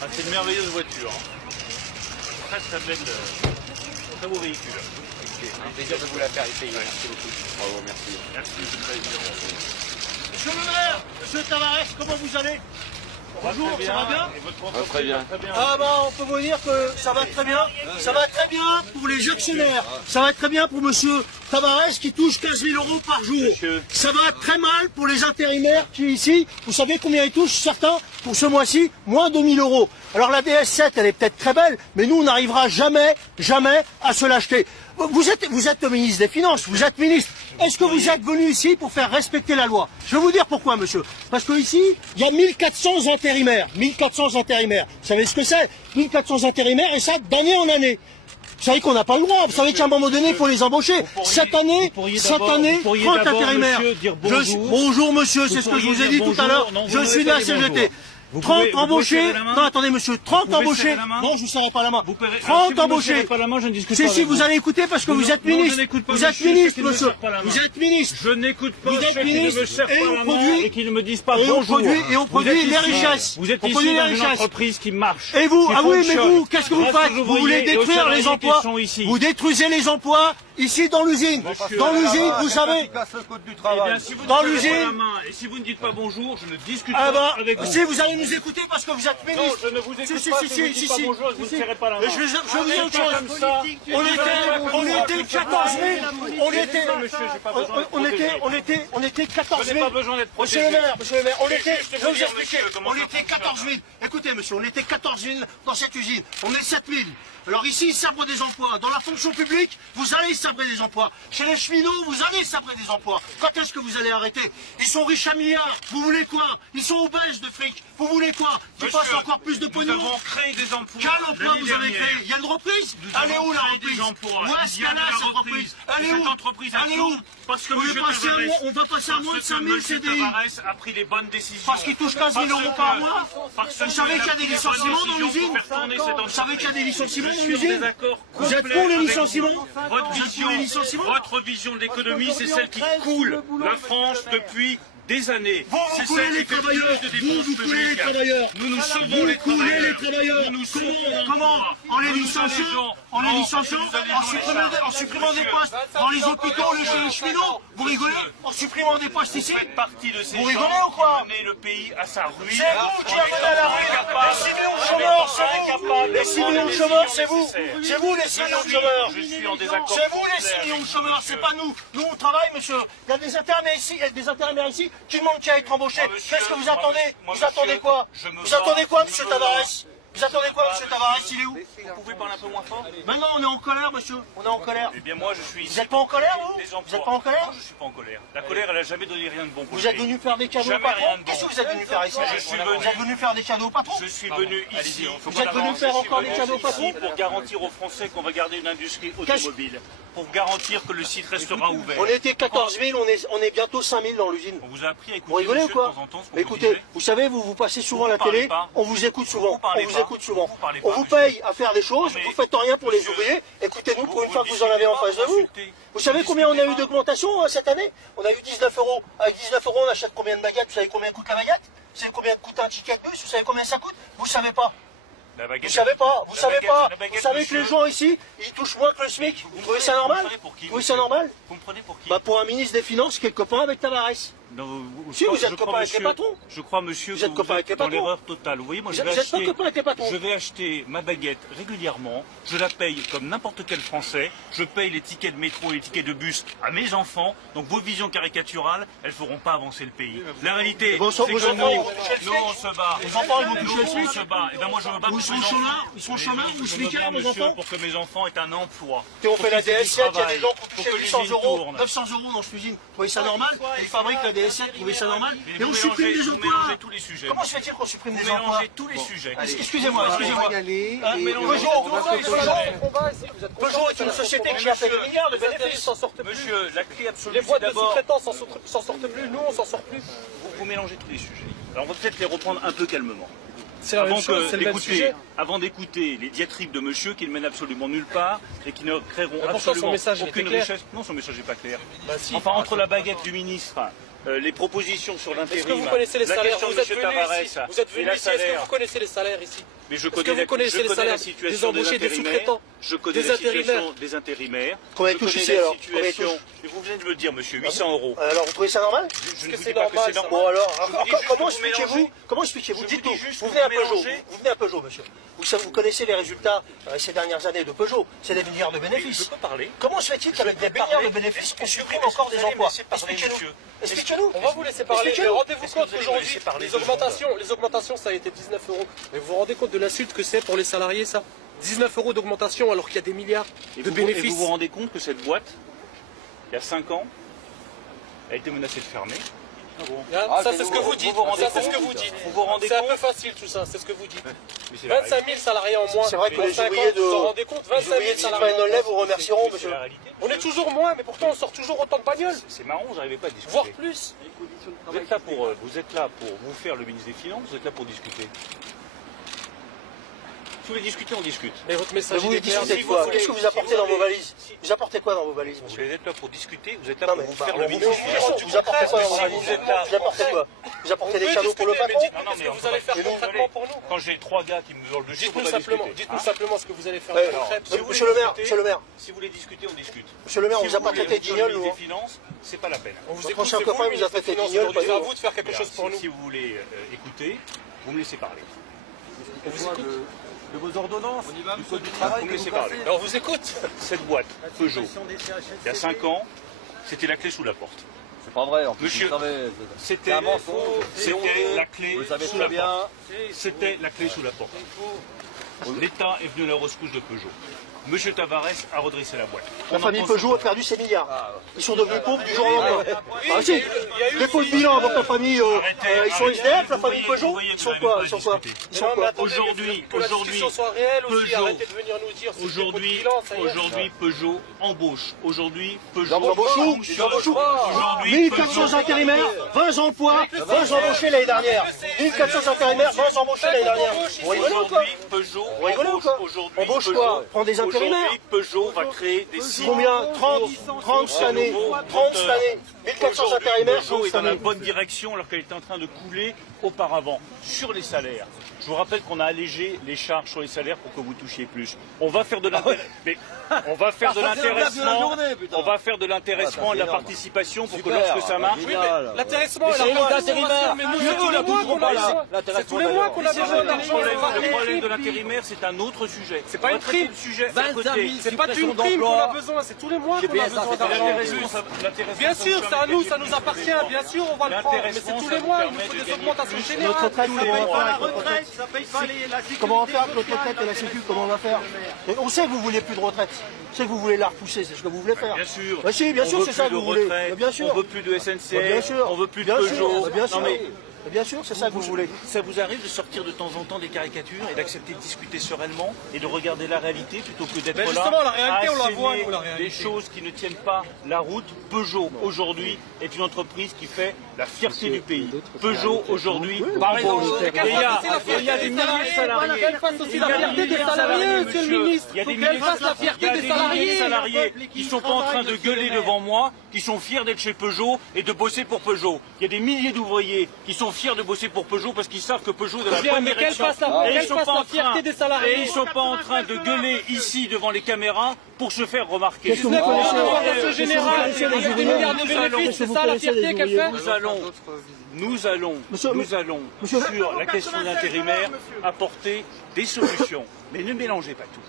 Ah, c'est une merveilleuse voiture. Très très belle, très beau véhicule. C'est un plaisir de vous la faire essayer. Merci beaucoup. Bravo, merci. Merci, c'est très bien. Monsieur le maire, monsieur Tavares, comment vous allez? Bonjour, ça va bien? Et votre entreprise va très bien. Ah bah on peut vous dire que ça va très bien. Ça va très bien pour les actionnaires. Ça va très bien pour monsieur Tavares qui touche 15 000 € par jour. Monsieur. Ça va très mal pour les intérimaires qui ici, vous savez combien ils touchent certains pour ce mois-ci? Moins de 1000 €. Alors la DS7 elle est peut-être très belle, mais nous on n'arrivera jamais à se l'acheter. Vous êtes ministre des Finances, vous êtes ministre. Est-ce que vous êtes venu ici pour faire respecter la loi? Je vais vous dire pourquoi, monsieur. Parce que ici, il y a 1400 intérimaires. 1400 intérimaires. Vous savez ce que c'est? 1400 intérimaires et ça d'année en année. Vous savez qu'on n'a pas le droit. Vous savez qu'à un moment donné, il faut les embaucher. Cette année, 30 intérimaires. Bonjour, monsieur, c'est ce que je vous ai dit tout à l'heure. Je suis de la CGT. 30 embauchés. Non, attendez, monsieur, 30 embauchés. Non, je ne serrerai pas la main. 30 embauchés. Si, vous allez écouter parce que vous êtes ministre. Vous êtes ministre, monsieur. Vous êtes ministre. Je n'écoute pas Vous êtes ceux qui ne me ministre serrent et pas on la main produit- et qui ne me disent pas Et on bonjour. produit les richesses. Vous êtes On ici produit les dans une richesses. entreprise qui marche. Et vous, qui ah oui, mais fonctionne. vous, qu'est-ce que vous Grâce faites? aux Vous voulez ouvriers et aux détruire les salariés qui emplois. sont ici. Vous détruisez les emplois ici dans l'usine. Dans l'usine, vous savez. Eh bien, si vous ne Dans serrez pas l'usine. la main et si vous ne dites pas bonjour, je ne discute Ah pas bah, avec vous. si vous allez nous écouter parce que vous êtes Non, ministre. je ne vous écoute Si, pas. si, Si vous ne si, dites pas si, bonjour, vous ne si. serrez pas la main. Mais je vous dis une Pas chose. comme ça. On était 14 000. On était 14 Je n'ai 000. pas besoin d'être Monsieur protégé. le maire, on était, Juste je vais vous vous dire, expliquer, monsieur, comment on ça était fonctionne. 14 000. Écoutez, monsieur, on était 14 000 dans cette usine. On est 7 000. Alors ici, ils sabrent des emplois. Dans la fonction publique, vous allez sabrer des emplois. Chez les cheminots, vous allez sabrer des emplois. Quand est-ce que vous allez arrêter? Ils sont riches à milliards. Vous voulez quoi? Ils sont obèses de fric. Vous voulez quoi? Qu'ils fassent encore plus de Nous pognon? avons créé des emplois. Quel emploi l'année vous avez dernière. créé? Il y a une reprise? Nous Elle est avons où la créé reprise? des emplois. Où est-ce Il y a qu'elle de la est cette reprise. reprise? Elle est Cette où? entreprise a Elle est tout. où? Parce que On monsieur Tavares, va passer à moins de 5 000 monsieur CDI. Tavares a pris les bonnes décisions. Parce qu'il touche 15 000 € par mois. Vous savez qu'il y a des licenciements dans l'usine? Vous savez qu'il y a des licenciements dans l'usine? Vous êtes pour les licenciements? Votre vision de l'économie, c'est celle qui coule la France depuis des années. Vous coulez les travailleurs. Vous coulez les travailleurs. Nous nous sauvons Vous les coulez les travailleurs. travailleurs. Nous nous sauvons Comment? En les Nous licenciant? En les allégeons. licenciant? Nous allégeons En supprimant des postes dans les hôpitaux, chez les cheminots? Vous rigolez? En supprimant des postes ici? Vous faites partie de ces Vous gens rigolez ou quoi? qui ont mené le pays à sa ruine. C'est vous qui avez à la rue. Les 6 millions de chômeurs, c'est vous. Les 6 millions de chômeurs, c'est vous. C'est vous les 6 millions de chômeurs. Je suis en désaccord. C'est vous les 6 millions de chômeurs, c'est pas nous. Nous on travaille, monsieur. Il y a des intérimaires ici qui demandent qu'à être embauchés. Qu'est-ce que vous attendez? Vous attendez quoi? Vous attendez quoi, monsieur Tavares? Vous attendez quoi, monsieur Tavares? Il est où? Vous pouvez parler un peu moins fort? Maintenant, on est en colère, monsieur. On est en colère. Eh bien moi je suis ici. Vous n'êtes pas en colère, vous? Des emplois. Vous n'êtes pas en colère? Non, je suis pas en colère. La colère, elle a jamais donné rien de bon pour Vous le êtes pays. venu faire des cadeaux au Jamais patron? rien de bon. Qu'est-ce que vous êtes venu faire ici? Je suis venu- Vous êtes venu faire des cadeaux au patron? Je suis venu ici. Vous êtes venu faire encore des cadeaux au patron? ici pour garantir aux Français qu'on va garder une industrie automobile. Pour garantir que le site restera ouvert. On était 14 000, on est bientôt 5 000 dans l'usine. On vous a appris à écouter Vous rigolez ou monsieur, quoi? de temps en temps ce qu'on Écoutez, vous disait. vous savez, vous passez souvent à la parlez télé, pas. on vous écoute souvent. Vous parlez On vous pas. écoute souvent. Vous parlez On pas, vous monsieur. paye à faire des choses, Non, mais- vous faites rien pour les Monsieur, ouvriers. Écoutez-nous pour une vous fois que vous en avez en face de vous. insultez. Vous savez Vous combien on a discutez eu pas. d'augmentation cette année? On a eu 19 €. Avec 19 €, on achète combien de baguettes? Vous savez combien coûte la baguette? Vous savez combien coûte un ticket de bus? Vous savez combien ça coûte? Vous savez pas. La baguette- Vous savez pas, vous la savez baguette- pas. la baguette, Vous savez que les monsieur, gens ici, ils touchent moins que le SMIC. Vous trouvez ça normal? Vous prenez pour qui, Vous trouvez ça monsieur normal? Vous me prenez pour qui? Bah pour un ministre des Finances qui est copain avec Tavares. Non, Si, vous êtes je copain crois, avec les monsieur- patrons. Je crois, monsieur, Vous que êtes copain avec les dans patrons. l'erreur totale. Vous voyez, moi, Vous je vais êtes pas acheter... copain avec les patrons. Je vais acheter ma baguette régulièrement, je la paye comme n'importe quel Français, je paye les tickets de métro et les tickets de bus à mes enfants, donc vos visions caricaturales, elles feront pas avancer le pays. La réalité, Vos c'est que enfants, nous, ils vont toucher le nous, SMIC. on se bat. Vos enfants, ils vont toucher le Nous, SMIC. on se bat. Et ben moi, je me bats Ils pour sont mes enfants. chômeurs, ils sont chômeurs, Je vous me smicards, bats, vos monsieur, enfants. pour que mes enfants aient un emploi. Et on Pour fait la qu'ils aient du DS7, il y a travail, des gens qui ont pour touché que 800 l'usine €, tourne. 900 € dans cette usine. Vous trouvez ça normal? Ils fabriquent la DS7, vous trouvez ça normal? Mais Et on vous supprime mélangez- des vous emplois. mélangez tous les sujets. Comment se fait-il qu'on supprime Vous des emplois? mélangez tous les sujets. Excusez-moi, excusez-moi. Peugeot est une société qui a fait des milliards de bénéfices. Monsieur, la clé absolue, Les c'est boîtes de d'abord... sous-traitants s'en sortent plus, nous on s'en sort plus. Vous mélangez tous les sujets. Alors on va peut-être les reprendre un peu calmement. C'est la même Avant, chose, c'est le même sujet. avant d'écouter les diatribes de monsieur qui ne mènent absolument nulle part et qui ne créeront pourtant, son absolument message, il aucune était clair. richesse. Non, son message n'est pas clair. Bah, si. Enfin, entre la baguette du ministre, les propositions sur l'intérim, Est-ce que vous connaissez les la salaires? question Vous de êtes M. venu Tavares ici. Vous êtes et venu la ici. Est-ce que salaire. vous connaissez les salaires ici? Mais je Est-ce connais, que vous connaissez les salaires la des situation des embauchés, des intérimaires. sous-traitants, Je connais des la situation intérimaires. des intérimaires. Combien Je ils touchent connais ici, la alors? Combien ils situation. Mais vous venez de le dire, monsieur, 800 euros. Alors vous trouvez ça normal? Je ne que vous c'est dis pas que normal, c'est ça? normal. Bon alors, Je vous dis juste comment que vous expliquez-vous? mélangez. Comment expliquez-vous? Je vous Dites-nous. dis juste Vous que venez à vous Peugeot. mélangez. Vous venez à Peugeot, monsieur. Vous connaissez les résultats ces dernières années de Peugeot. C'est des milliards de Je bénéfices. peux parler. Comment se fait-il qu'avec des milliards de bénéfices, on supprime encore des emplois? Expliquez-nous. Expliquez-nous. On va vous laisser parler, mais Expliquez-nous. rendez-vous Est-ce que compte vous allez me qu'aujourd'hui, laisser parler les 2 augmentations, ça a été 19 euros. Mais vous vous rendez compte de l'insulte que c'est pour les salariés, ça? 19 euros d'augmentation alors qu'il y a des milliards Et de vous bénéfices. vous rendez compte que cette boîte, il y a 5 ans, elle a été menacée de fermer. Hein, ça, c'est ce que vous dites. Ça, c'est ce que vous dites. Vous vous rendez C'est un compte peu facile tout ça, c'est ce que vous dites. Mais c'est la 25 000 salariés en moins. C'est vrai que En les 5 ans, ouvriers vous vous rendez compte, 25 000 salariés. de vous remercieront, réalité. monsieur. C'est la réalité. On est toujours moins, mais pourtant on sort toujours autant de bagnoles. C'est marrant, vous n'arrivez pas à discuter. Voire plus. Vous êtes là pour vous faire le ministre des Finances, vous êtes là pour discuter. Si vous voulez discuter, on discute. Et votre message Vous il est clair. discutez de quoi? Qu'est-ce que vous apportez dans vos valises? Vous apportez quoi dans vos valises, monsieur? Vous êtes là pour discuter, vous êtes là Non, pour mais vous faire le ministre des bien sûr, Finances. vous apportez quoi dans vos Si valises? vous êtes là- Vous apportez quoi? Vous apportez des On peut cadeaux pour le discuter, patron? mais dites-nous qu'est-ce que vous allez faire concrètement pour nous. Quand j'ai 3 gars qui me hurlent dessus, Dites-nous on va simplement, discuter. dites-nous Hein simplement ce que vous allez faire Ouais, de concret. Si vous Monsieur le voulez maire, discuter- monsieur le maire, Si vous voulez discuter, on discute. monsieur le maire, on Si vous a pas voulez traité de faire le guignol, ministre nous. des Finances, c'est pas la peine. On vous Votre écoute, ancien c'est copain, vous, il le vous a ministre des traité de Finances, guignol, aujourd'hui. pas C'est à nous. vous de faire quelque chose pour nous. Si vous voulez écouter, vous me laissez parler. On vous écoute. De vos ordonnances, du code du Vous travail, me que laissez vous parler. passez. On vous écoute. Cette boîte, Peugeot, il y a 5 ans, c'était la clé sous la porte. C'est pas vrai, en plus, Monsieur, vous savez, C'était c'est un mensonge, c'est c'était honteux. la clé Vous le savez sous très la bien. porte. C'était la clé sous la porte. L'État est venu à la rescousse de Peugeot. Monsieur Tavares a redressé la boîte. La On famille en pense Peugeot a quoi? perdu ses milliards. Ils sont devenus pauvres du jour au lendemain. Oui, Ah il y si, a eu- dépôt de bilan avec la famille, ils sont Arrêtez. SDF, la Vous famille voyez- Peugeot. vous voyez Ils que sont vous quoi? n'avez Ils sont pas quoi? discuté. Ils sont Non, mais quoi? attendez, Aujourd'hui, que la discussion soit réelle aussi, Peugeot- arrêtez de venir nous dire si Aujourd'hui, Peugeot embauche. Aujourd'hui, Peugeot Ils embauchent où? fonctionne. Ils embauchent où? Aujourd'hui, 1400 Peugeot- intérimaires, 20 emplois, 20 embauchés l'année dernière. 1400 intérimaires, 20 embauchés l'année dernière. Vous rigolez ou quoi? Aujourd'hui, Peugeot Vous rigolez ou quoi? aujourd'hui, Embauche Peugeot- quoi? Prends des intérimaires. Aujourd'hui, Peugeot va créer des sites. Combien? 30 cette année. 30 cette année. 1400 Aujourd'hui, intérimaires, Peugeot 30 est cette dans la année. bonne direction alors qu'elle était en train de couler auparavant. Sur les salaires, je vous rappelle qu'on a allégé les charges sur les salaires pour que vous touchiez plus. On va faire de on va faire de l'intéressement, on va faire de l'intéressement et de la participation pour que lorsque ça marche, Oui, mais l'intéressement, c'est les intérimaires. mais nous, Nous, c'est tous les la mois qu'on a pas, besoin. là. C'est tous les mois qu'on a besoin d'argent. le problème de l'intérimaire, c'est un autre sujet. C'est pas On une va traiter prime. le sujet à 25 000. côté. C'est pas une Suppression prime qu'on a d'emploi. besoin, c'est tous les mois qu'on a bien, ça, besoin c'est d'argent. L'intéressement, Bien sûr, c'est à nous, ça nous appartient, bien sûr, on va le prendre, mais c'est tous les mois, il nous faut des augmentations Notre générales. retraite, Tous les comment on va mois. faire avec notre retraite? Comment on va faire avec notre retraite et la sécu? Comment on va faire? Et on sait que vous voulez plus de retraite. On sait que vous voulez la repousser, c'est ce que vous voulez faire. Bien sûr. Bah si, bien On sûr, veut c'est ça plus que de vous voulez. retraite, Bah bien sûr. On veut plus de SNCF. Bah bien sûr. On veut plus de Bien sûr. Peugeot. Bah bien sûr. Non, mais Bah bien sûr, c'est ça que vous voulez. ça vous arrive de sortir de temps en temps des caricatures et d'accepter de discuter sereinement et de regarder la réalité plutôt que d'être Mais là justement, la réalité, à on la voit, asséner nous, la réalité. des choses qui ne tiennent pas la route. Peugeot aujourd'hui est une entreprise qui fait la fierté du pays. Peugeot aujourd'hui, par exemple, il y a des milliers de salariés. Qu'elle fasse aussi la Il y a fierté des milliers de salariés, monsieur le monsieur. ministre. Il y a Faut des qu'elle milliers fasse la fierté des salariés. salariés qui sont pas en train de gueuler devant moi, qui sont fiers d'être chez Peugeot et de bosser pour Peugeot. Il y a des milliers d'ouvriers qui sont fiers de bosser pour Peugeot parce qu'ils savent que Peugeot est dans la Bien, bonne mais qu'elle direction. fasse la- Et qu'elle ils sont fasse pas la en fierté train- des salariés. Et ils sont pas en train de gueuler ici devant les caméras pour se faire remarquer. Qu'est-ce que vous 19 connaissez augmentation générale, Qu'est-ce que vous avec des connaissez milliards de Nous allons- bénéfices, c'est vous ça la connaissez les fierté qu'elle ouvriers fait. Nous allons, Monsieur- sur la question d'intérimaire, apporter des solutions. Mais ne mélangez pas tout.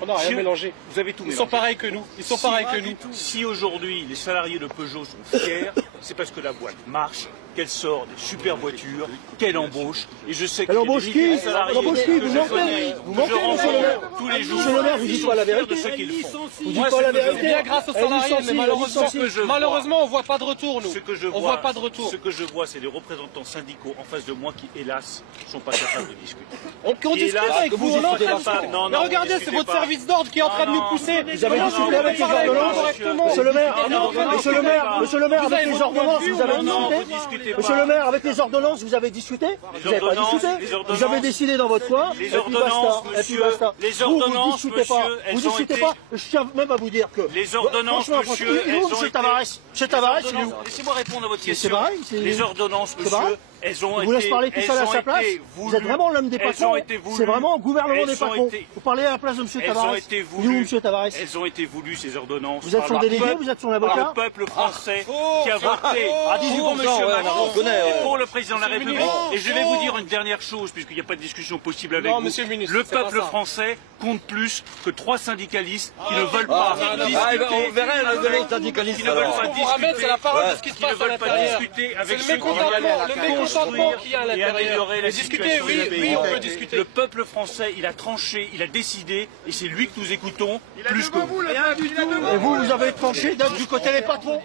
On n'a rien Si- mélangé. Vous avez tout Ils mélangé. sont pareils que nous. Ils sont pareils que nous. Si aujourd'hui les salariés de Peugeot sont fiers, c'est parce que la boîte marche, qu'elle sort des super voitures, qu'elle embauche. Et je sais Elle que embauche qui? Elle embauche qui? Vous mentez. Vous mentez, monsieur le maire. tous les jours. Monsieur le maire, vous ils dites sont pas la fiers vérité. de ce qu'ils font. Vous Moi, dites pas ce la que je vérité. C'est bien grâce aux Elle salariés, licencie, mais elle malheureusement, licencie. malheureusement, on voit pas de retour, nous. Ce que je On vois, voit pas de retour. Ce que je vois, c'est des représentants syndicaux en face de moi qui, hélas, sont pas capables de discuter. On Et discute là, avec que vous, vous on est en train de discutez pas. discuter. Non, Mais non, regardez, vous c'est discutez votre pas. service d'ordre qui est en train de nous pousser. Vous avez discuté avec les ordonnances? Monsieur le maire, monsieur le maire, avec les ordonnances, vous avez Non, vous discuté? discutez Monsieur pas. le maire, avec les ordonnances, vous avez discuté? Vous n'avez pas ordonnances, discuté? les Vous ordonnances, avez décidé dans votre coin, les et puis ordonnances, basta. Et puis monsieur, basta. les Vous ordonnances, discutez pas. monsieur, elles Vous ont discutez été- pas. Je tiens même à vous dire que. Les ordonnances, Franchement, monsieur, il est où, elles ont monsieur été- Tavares? Monsieur Tavares, il est où? Laissez-moi répondre à votre C'est question. pareil, c'est- Les ordonnances, C'est pareil. monsieur, elles ont Je vous laisse été- parler tout elles seul à ont sa place. été Vous êtes voulues. vraiment l'homme des Elles patrons. ont été voulues. C'est vraiment le gouvernement Elles des ont patrons. été- Vous parlez à la place de M. Elles Tavares. ont été Dis-nous, voulues. M. Tavares. Elles ont été voulues, ces ordonnances. Vous êtes son par délégué, le peuple- vous êtes son par avocat. le peuple français qui a voté à 18%, pour M. ouais, Macron on connaît, ouais. et pour le président de la Monsieur le République. ministre. Et je vais vous dire une dernière chose, puisqu'il n'y a pas de discussion possible avec Non, vous. monsieur le ministre, Le c'est pas peuple ça. français compte plus que 3 syndicalistes qui ne veulent pas discuter. On verra les syndicalistes. Qui ne veulent alors. pas Ce qu'on vous ramène, c'est la parole de ce qui se qui ne passe à veulent pas l'intérieur. discuter C'est avec le ceux qui veulent mécontentement qu'il y a à et l'intérieur. améliorer la Mais discuter, situation oui, du pays. oui, on peut discuter. Le peuple français, il a tranché, il a décidé, et c'est lui que nous écoutons plus que vous. Et vous, vous avez tranché d'être du côté des patrons.